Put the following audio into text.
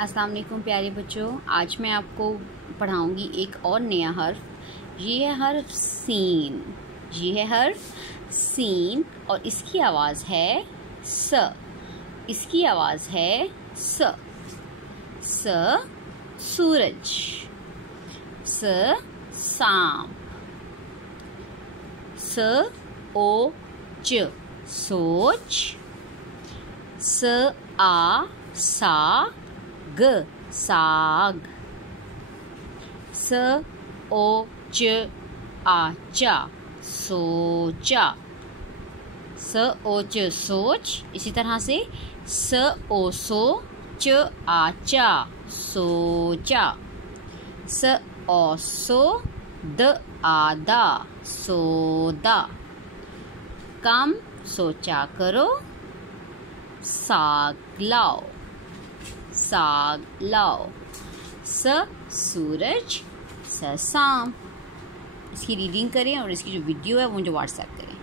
अस्सलाम वालेकुम प्यारे बच्चों, आज मैं आपको पढ़ाऊंगी एक और नया हर्फ। ये है हर्फ सीन। ये है हर्फ सीन और इसकी आवाज़ है स। इसकी आवाज़ है स। स सूरज, स सांप, स ओ च सोच, स आ सा ग साग, स ओ च आचा सोचा, स ओ च सोच। इसी तरह से स ओ सो च आचा सोचा, स ओ सो द आदा सोदा, कम सोचा करो साग लाओ, साग लाओ। स सूरज, स सांप। इसकी रीडिंग करें और इसकी जो वीडियो है वो मुझे व्हाट्सएप करें।